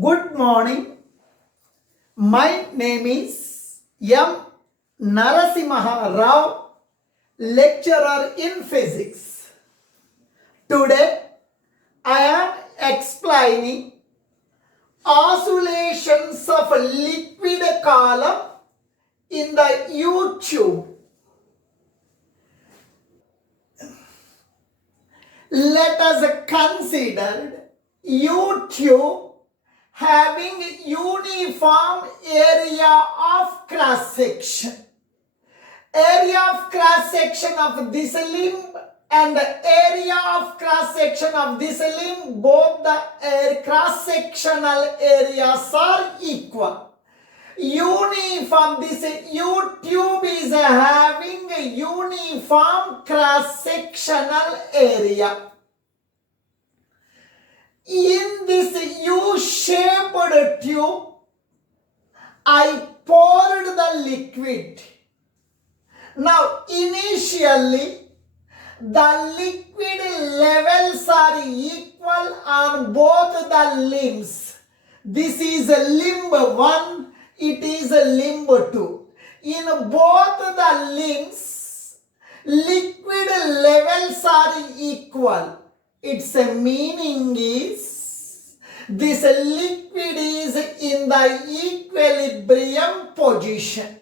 Good morning. My name is M. Narasimharao, lecturer in physics. Today, I am explaining oscillations of liquid column in the U-tube. Let us consider U-tube having uniform area of cross section. Area of cross section of this limb and area of cross section of this limb, both the cross sectional areas are equal. Uniform, this U-tube is having a uniform cross sectional area. In this U-shaped tube, I poured the liquid. Now, initially, the liquid levels are equal on both the limbs. This is limb 1, it is limb 2. In both the limbs, liquid levels are equal. Its meaning is this liquid is in the equilibrium position.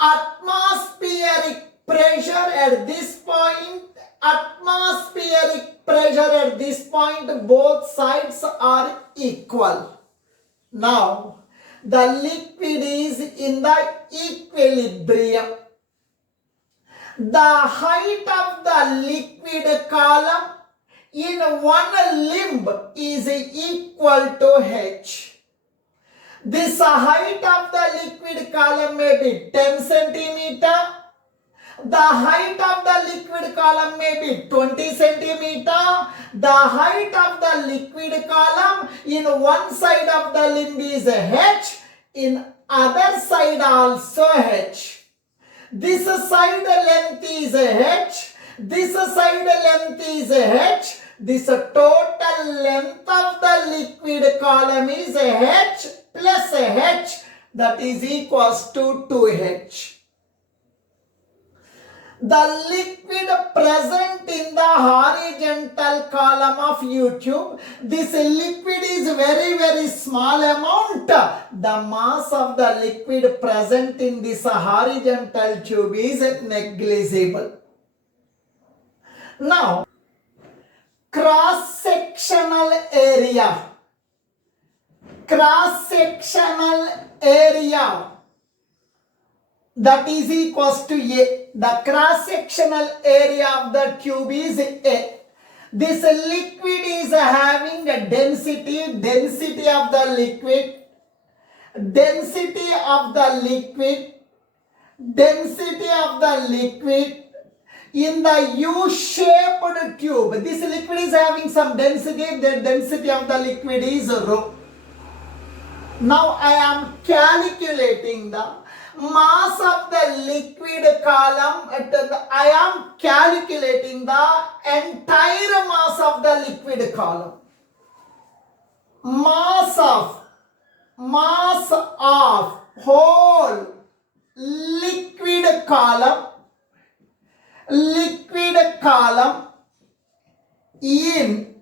Atmospheric pressure at this point, both sides are equal. Now, the liquid is in the equilibrium. The height of the liquid column in one limb is equal to h. This height of the liquid column may be 10 centimeter. The height of the liquid column may be 20 centimeter. The height of the liquid column in one side of the limb is h, in other side also h. This side length is h, this side length is h. This total length of the liquid column is h plus h, that is equals to 2h. The liquid present in the horizontal column of U-tube, this liquid is very small amount. The mass of the liquid present in this horizontal tube is negligible. Now, cross-sectional area. That is equals to A. The cross-sectional area of the tube is A. This liquid is having a density of the liquid, in the U-shaped tube. This liquid is having some density, the density of the liquid is rho. Now I am calculating the mass of the liquid column. I am calculating the entire mass of the liquid column. Mass of whole liquid column in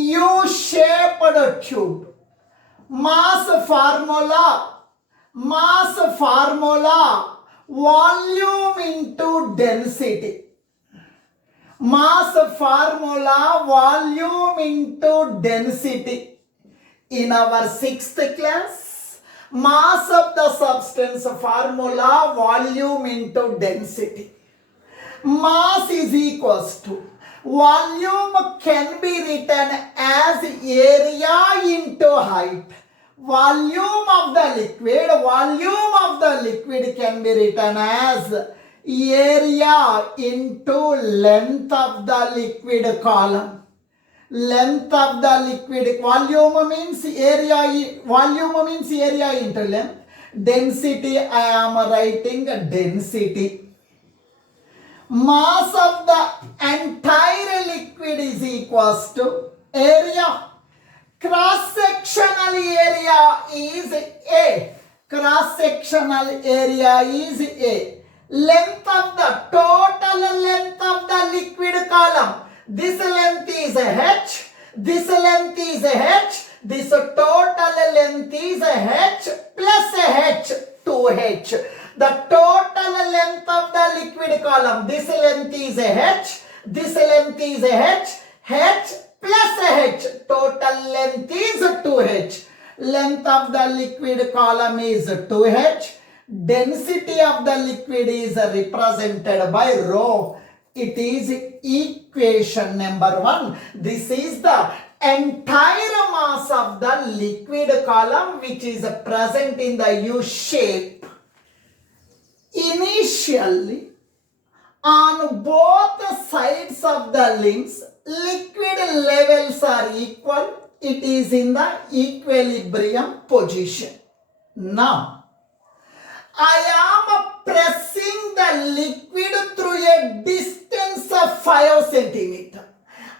U-shaped tube. Mass formula, volume into density. Mass formula, volume into density. In our 6th class, mass of the substance formula, volume into density. Mass is equals to, volume can be written as area into height. Volume of the liquid can be written as area into length of the liquid column. Length of the liquid, volume means area into length. Density, I am writing density. Mass of the entire liquid is equals to area. Cross-sectional area is A. Cross-sectional area is A. Length of the total length of the liquid column. This length is H. This length is H. This total length is H plus H, 2H. The total length of the liquid column. This length is H. This length is H. H plus H. Total length is 2H. Length of the liquid column is 2H. Density of the liquid is represented by rho. It is equation number 1. This is the entire mass of the liquid column which is present in the U shape. Initially, on both sides of the limbs, liquid levels are equal. It is in the equilibrium position. Now, I am pressing the liquid through a distance of 5 centimeters.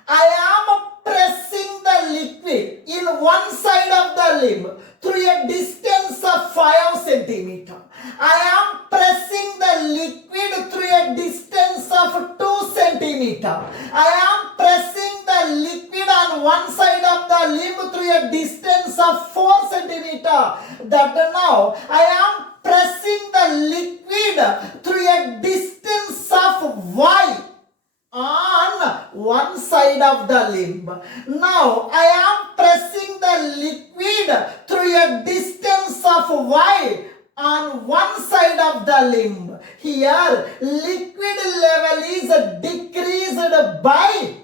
I am pressing the liquid in one side of the limb through a distance of 5 centimeters. I am pressing the liquid through a distance of 2 centimeters. I am pressing the liquid on one side of the limb through a distance of 4 centimeters. That now I am pressing the liquid through a distance of Y on one side of the limb. Now I am pressing the liquid through a distance of Y on one side of the limb. Here liquid level is decreased by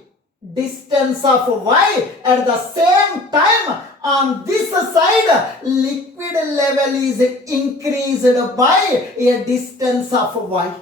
distance of Y. At the same time, on this side, liquid level is increased by a distance of Y.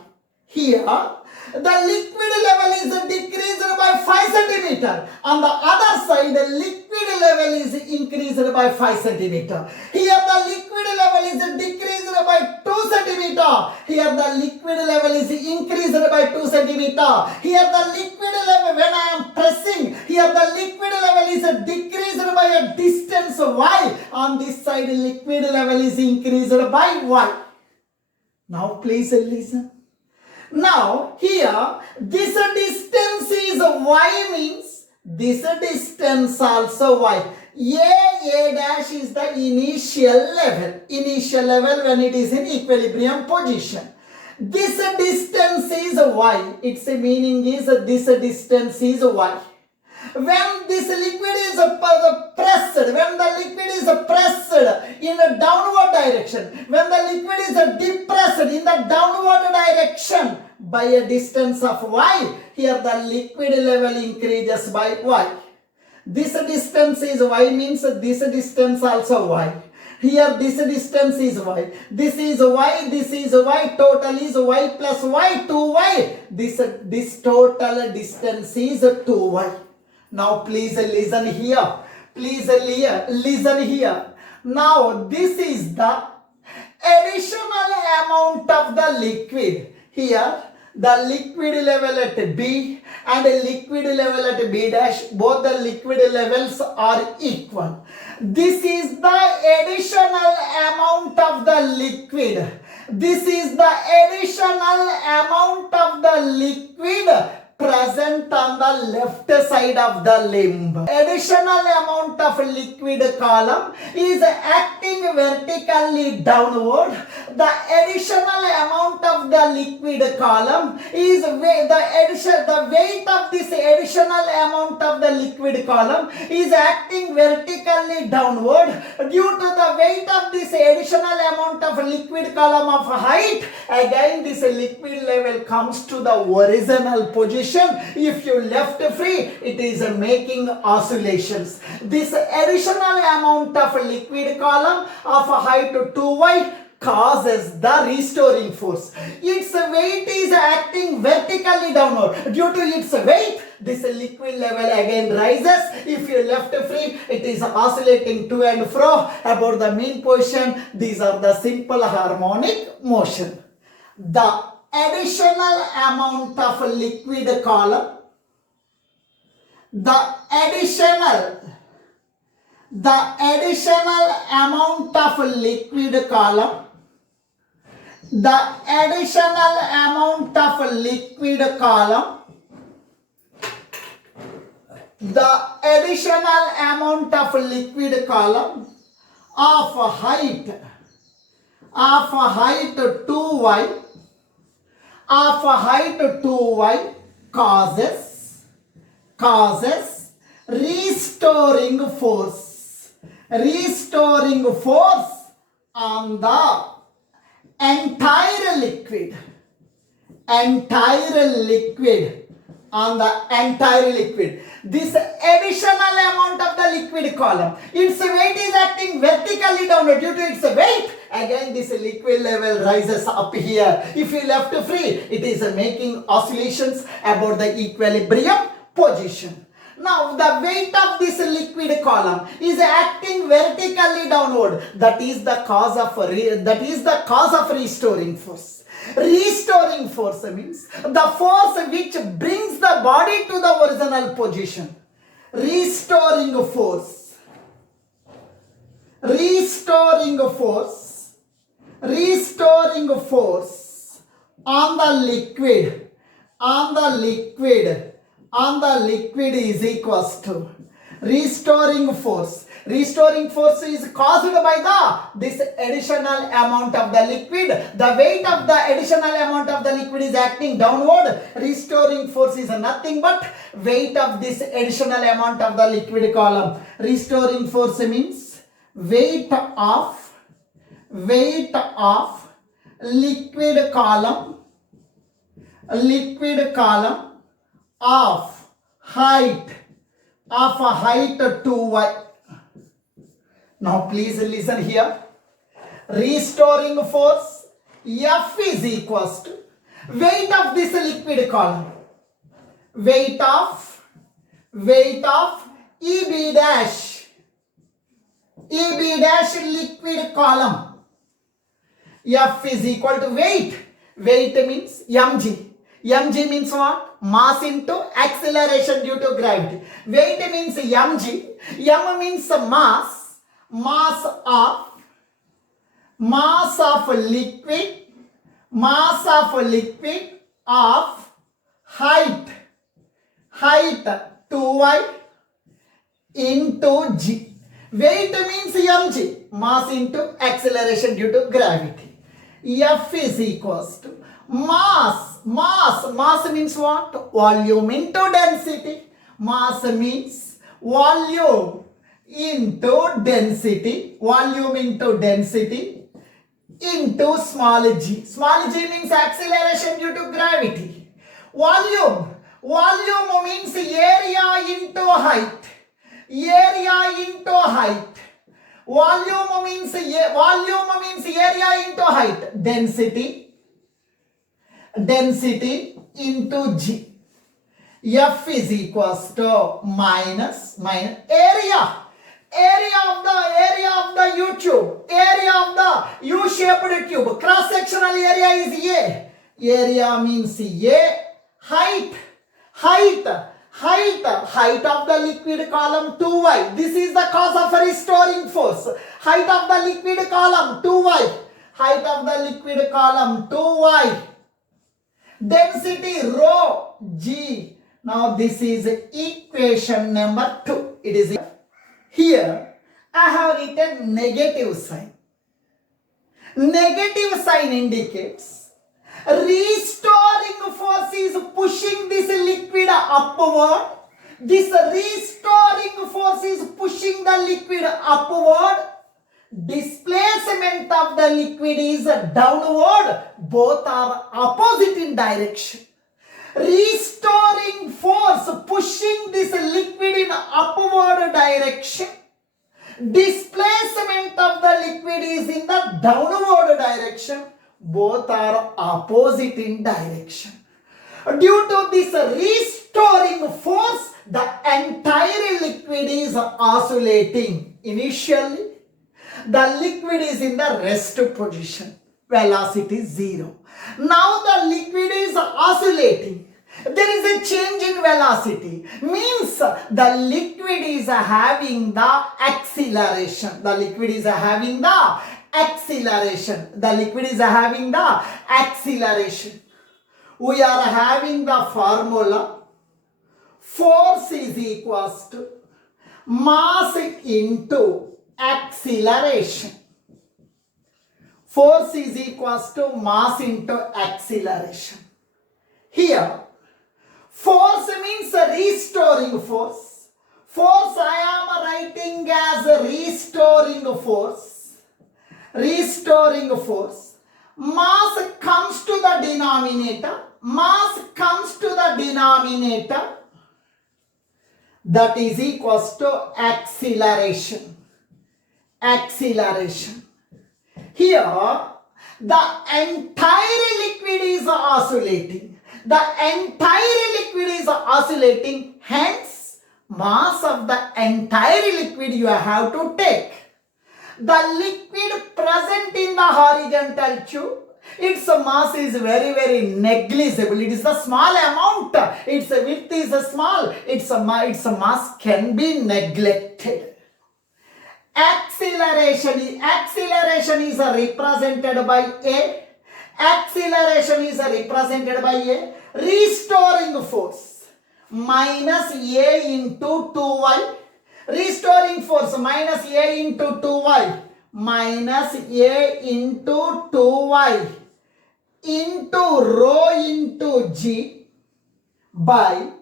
Here, the liquid level is decreased by 5 centimeters. On the other side, the liquid level is increased by 5 centimeters. Here, the liquid level is decreased by 2 centimeters. Here, the liquid level is increased by 2 centimeters. Here, the liquid level, when I am pressing, here the liquid level is decreased by a distance Y. On this side, liquid level is increased by Y. Now, please listen. Now, here, this distance is Y means this distance also Y. A dash is the initial level. Initial level when it is in equilibrium position. This distance is Y. Its meaning is this distance is Y. When this liquid is pressed, when the liquid is pressed in a downward direction, when the liquid is depressed in the downward direction by a distance of Y, here the liquid level increases by Y. This distance is Y means this distance also Y. Here this distance is Y. This is Y, this is Y, total is Y plus Y, 2Y. This total distance is 2Y. Now please listen here. Please listen here. Now this is the additional amount of the liquid. Here the liquid level at B and the liquid level at B dash, both the liquid levels are equal. This is the additional amount of the liquid. This is the additional amount of the liquid present on the left side of the limb. Additional amount of liquid column is acting vertically downward. The additional amount of the liquid column is the weight of this additional amount of the liquid column is acting vertically downward. Due to the weight of this additional amount of liquid column of height, again this liquid level comes to the original position. If you left free, it is making oscillations. This additional amount of liquid column of height 2y causes the restoring force. Its weight is acting vertically downward. Due to its weight, this liquid level again rises. If you left free, it is oscillating to and fro about the mean position. These are the simple harmonic motion. The additional amount of liquid column the additional amount of liquid column, the additional amount of liquid column, the additional amount of liquid column of height 2y, of height 2y causes restoring force on the entire liquid on the entire liquid. This additional amount of the liquid column, its weight is acting vertically downward. Due to its weight, again this liquid level rises up here. If you left free, it is making oscillations about the equilibrium position. Now the weight of this liquid column is acting vertically downward. That is the cause of restoring force. Restoring force means the force which brings the body to the original position. Restoring force on the liquid is equals to restoring force. Restoring force is caused by this additional amount of the liquid. The weight of the additional amount of the liquid is acting downward. Restoring force is nothing but weight of this additional amount of the liquid column. Restoring force means weight of liquid column of height 2y. Now please listen here. Restoring force F is equals to weight of this liquid column. Weight of EB dash liquid column. F is equal to weight. Weight means mg. Mg means what? Mass into acceleration due to gravity. Weight means mg. M means mass. Mass of liquid of height 2y into g. Weight means mg, mass into acceleration due to gravity. F is equals to mass means what? Volume into density. Mass means volume into density into small g. Small g means acceleration due to gravity. Volume means area into height. Volume means area into height. Density into g. F is equals to minus area of the U-tube, area of the U-shaped tube. Cross-sectional area is A. Area means A. Height of the liquid column 2y. This is the cause of restoring force. Height of the liquid column 2y. Density rho g. Now this is equation number 2. It is here. I have written negative sign. Negative sign indicates restoring force is pushing this liquid upward. This restoring force is pushing the liquid upward. Displacement of the liquid is downward. Both are opposite in direction. Restoring force pushing this liquid in upward direction. Displacement of the liquid is in the downward direction. Both are opposite in direction. Due to this restoring force, the entire liquid is oscillating. Initially, the liquid is in the rest position. Velocity 0. Now the liquid is oscillating. There is a change in velocity. Means the liquid is having the acceleration. The liquid is having the acceleration. The liquid is having the acceleration. We are having the formula. Force is equals to mass into acceleration. Force is equals to mass into acceleration. Here, force means restoring force. Force I am writing as restoring force. Restoring force. Mass comes to the denominator. Mass comes to the denominator. That is equals to acceleration. Acceleration. Here, the entire liquid is oscillating. The entire liquid is oscillating. Hence, mass of the entire liquid you have to take. The liquid present in the horizontal tube, its mass is very negligible. It is a small amount. Its width is small. Its mass can be neglected. Acceleration is represented by A. Acceleration is represented by A. Restoring force minus A into 2y. Restoring force minus A into 2y minus A into 2y into rho into G by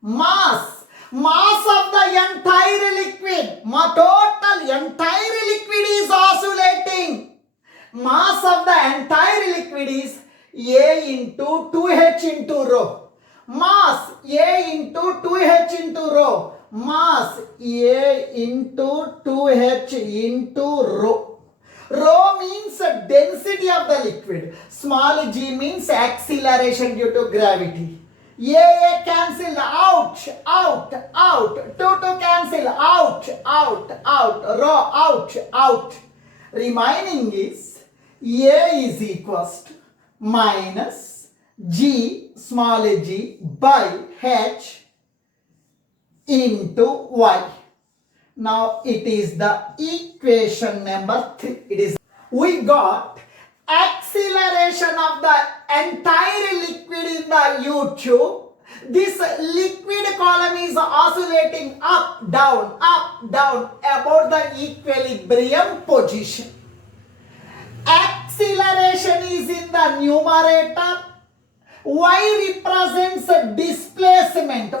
mass. Mass of the entire liquid. Total entire liquid is oscillating. Mass of the entire liquid is A into 2H into rho. Mass A into 2H into rho. Mass A into 2H into rho. Rho means density of the liquid. Small g means acceleration due to gravity. A cancel out. 2 cancel out. Rho out. Remaining is A is equals to minus G small g by H into Y. Now it is the equation number 3. We got acceleration of the entire liquid in the U-tube. This liquid column is oscillating up, down about the equilibrium position. Acceleration is in the numerator. Y represents displacement.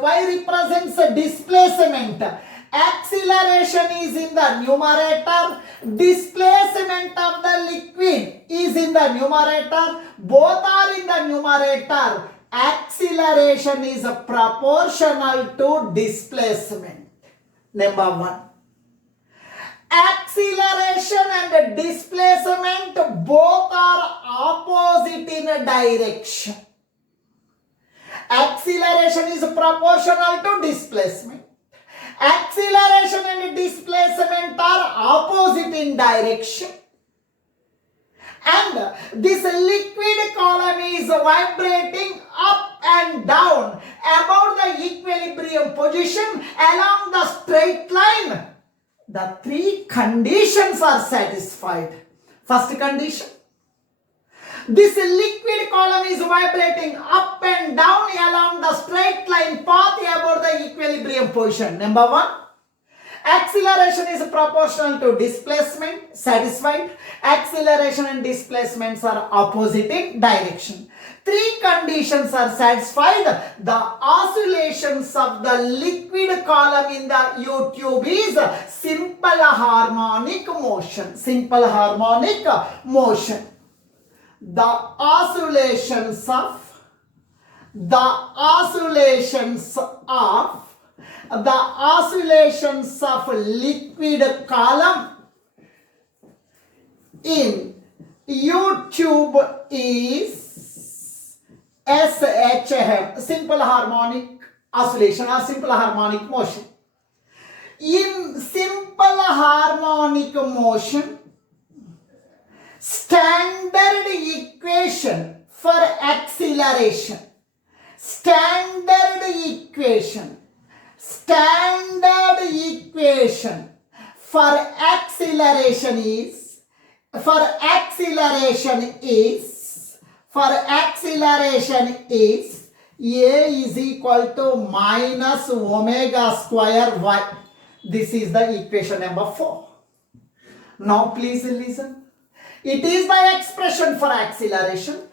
Acceleration is in the numerator. Displacement of the liquid is in the numerator. Both are in the numerator. Acceleration is proportional to displacement. Number 1. Acceleration and displacement both are opposite in direction. Acceleration is proportional to displacement. Acceleration and displacement are opposite in direction. And this liquid column is vibrating up and down about the equilibrium position along the straight line. The 3 conditions are satisfied. First condition, this liquid column is vibrating up and down along the straight line path about the equilibrium position. Number 1, acceleration is proportional to displacement. Satisfied. Acceleration and displacements are opposite in direction. 3 conditions are satisfied. The oscillations of the liquid column in the U-tube is simple harmonic motion. The oscillations of liquid column in U-tube is SHM, simple harmonic oscillation or simple harmonic motion. In simple harmonic motion, standard equation for acceleration Standard equation for acceleration is a is equal to minus omega square y. This is the equation number 4. Now please listen. It is the expression for acceleration.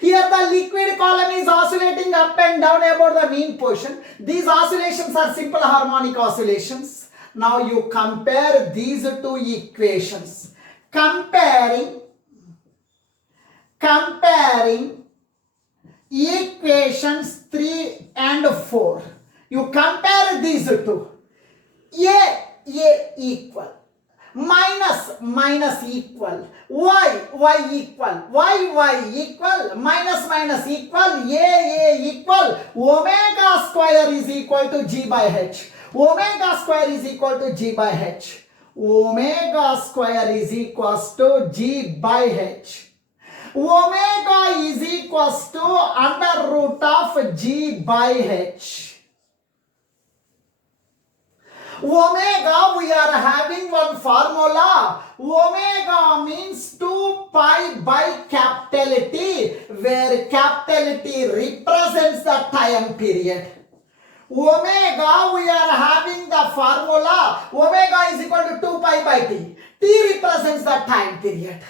Here the liquid column is oscillating up and down about the mean position. These oscillations are simple harmonic oscillations. Now you compare these two equations. Comparing equations 3 and 4. You compare these two. A equal. Minus equal. Y equal. Minus equal. A equal. Omega square is equal to G by H. Omega square is equal to G by H. Omega square is equals to G by H. Omega is equals to under root of G by H. Omega, we are having one formula. Omega means 2 pi by capital T, where capital T represents the time period. Omega, we are having the formula. Omega is equal to 2 pi by T. T represents the time period.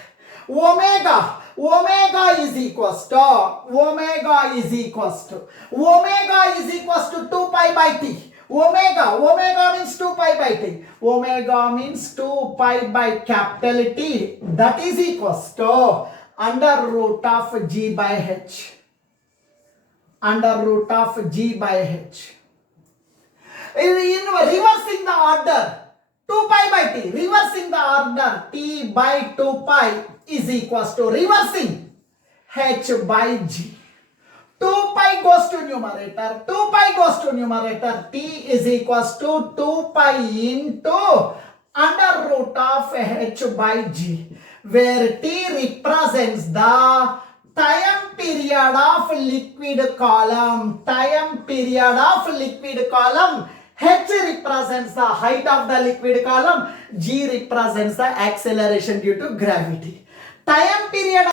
Omega is equals to 2 pi by T. Omega means 2 pi by T. Omega means 2 pi by capital T. That is equals to under root of G by H. In reversing the order, 2 pi by T. Reversing the order, T by 2 pi is equals to reversing H by G. 2 pi goes to numerator. T is equals to 2 pi into under root of H by G, where T represents the time period of liquid column. H represents the height of the liquid column. G represents the acceleration due to gravity. Time period